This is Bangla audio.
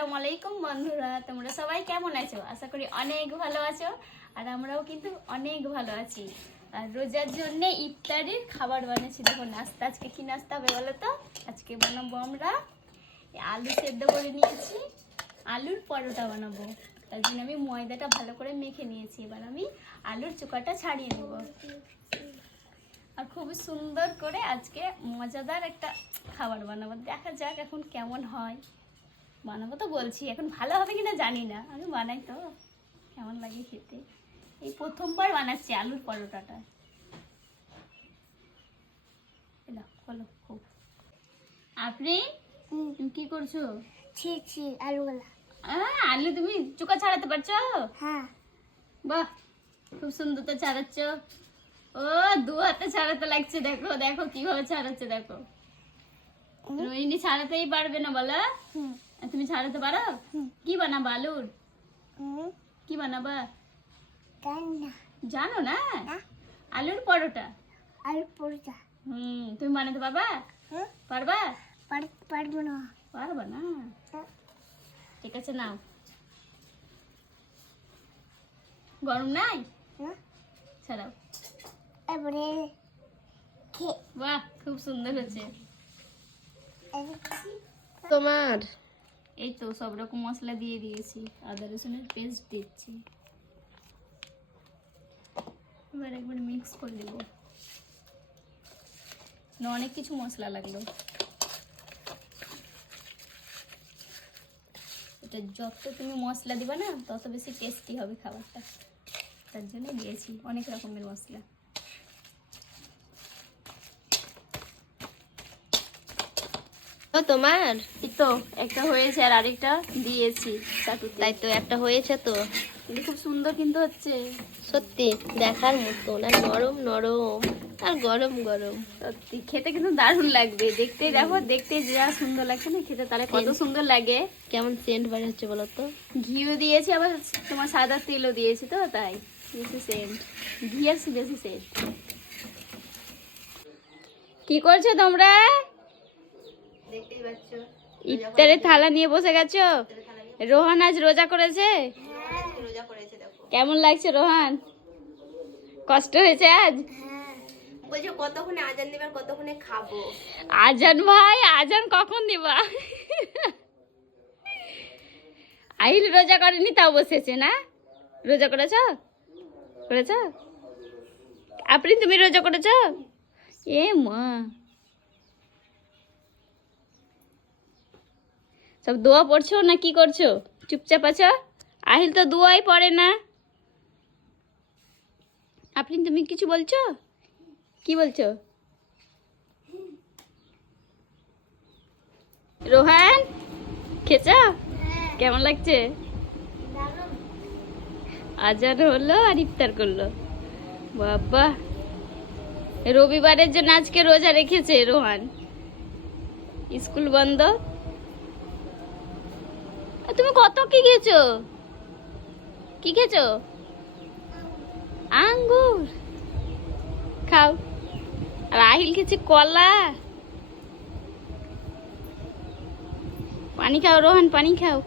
আসসালামু আলাইকুম বন্ধুরা, তোমরা সবাই কেমন আছো? আশা করি অনেক ভালো আছো, আর আমরাও কিন্তু অনেক ভালো আছি। আর রোজার জন্য ইফতারির খাবার বানিয়েছি। দেখো, নাস্তা, আজকে কি নাস্তা হবে বলো তো? আজকে বানাবো আমরা আলু সেদ্ধ করে নিয়েছি। আলুর পরোটা বানাবো। তার জন্য আমি ময়দাটা ভালো করে মেখে নিয়েছি। এবার আমি আলুর চোকাটা ছাড়িয়ে নেব। আর খুবই সুন্দর করে আজকে মজাদার একটা খাবার বানাবো। দেখা যাক এখন কেমন হয়। বানাবো তো বলছি এখন ভালো হবে কিনা জানি না। আমি বানাই তো কেমন লাগে খেতে। এই প্রথমবার বানাচ্ছি আলুর পরোটাটা। হলো খুব আপনি? তুমি কি করছ? ছি ছি আলুগুলা আলু তুমি চোখা ছাড়াতে পারছ? হ্যাঁ। বাহ খুব সুন্দর তো ছাড়াচ্ছ। ও দু হাতে ছাড়াতে লাগছে দেখো দেখো কীভাবে ছাড়াচ্ছে দেখো। রোহিণী ছাড়াতেই পারবে না বলো। হুম। তুমি ছাড়াতে পারো। কি বানাবো আলুর? কি বানাবা? জানো না। না? আলুর পরোটা। আলু পরোটা। হুম তুমি বানাতে পারবা? পারবা? পারব না। পারবা না? হ্যাঁ। ঠিক আছে নাও। গরম নাই? ছাড়াও। এবারে বাহ খুব সুন্দর হয়েছে। তোমার এই তো সব রকম মশলা দিয়ে দিয়েছি, আদা রসুনের পেস্ট দিচ্ছি। এবার একবার মিক্স করে দেবো না, অনেক কিছু মশলা লাগল। এটা যত তুমি মশলা দিবা না, তত বেশি টেস্টি হবে খাবারটা। তার জন্য দিয়েছি অনেক রকমের মশলা। ও তোমার? তো একটা হয়েছে আর আরেকটা দিয়েছি তাই তো একটা হয়েছে তো। খুব সুন্দর কিন্তু হচ্ছে। সত্যি দেখার মতন আর নরম নরম। আর গরম গরম। সত্যি খেতে কিন্তু দারুণ লাগবে। দেখতে দেখো দেখতে যা সুন্দর লাগছে না খেতে তাহলে কত সুন্দর লাগে। কেমন সেন্ট বাড়ি হচ্ছে বলো তো? ঘিও দিয়েছি আবার তোমার সাদা তেলও দিয়েছি তো তাই। বেশি সেন্ট। ঘিয়ের বেশি সেন্ট। কি করছ তোমরা? দেখতেই পাচ্ছ। ইফতারের থালা নিয়ে বসে গেছো? রোহান আজ রোজা করেছে? রোজা করেছে দেখো। কেমন লাগছে রোহান? কষ্ট হয়েছে আজ? বলছো কতক্ষণে আজান দেবার কতক্ষণে খাব? আজান ভাই আজান কখন দিবা? আহিল রোজা করেনি তাও বসেছে না? রোজা করেছ? করেছ? আপনি তুমি রোজা করেছ? এ মা। সব দোয়া পড়ছো না কি করছ? চুপচাপ আছো? আহিল তো দোয়াই পড়ে না। আপনি তুমি কিছু বলছো? কি বলছো? রোহান খেচা কেমন লাগছে? আজান হলো আর ইফতার করল। বাবা, রবিবারের জন্য আজকে রোজা রেখেছে রোহান। স্কুল বন্ধ। তুমি কত কি খেয়েছো? কি খেয়েছো? আঙ্গুর। খাও। আর আহিল খেয়েছে কলা। পানি খাও, রোহান, পানি খাও।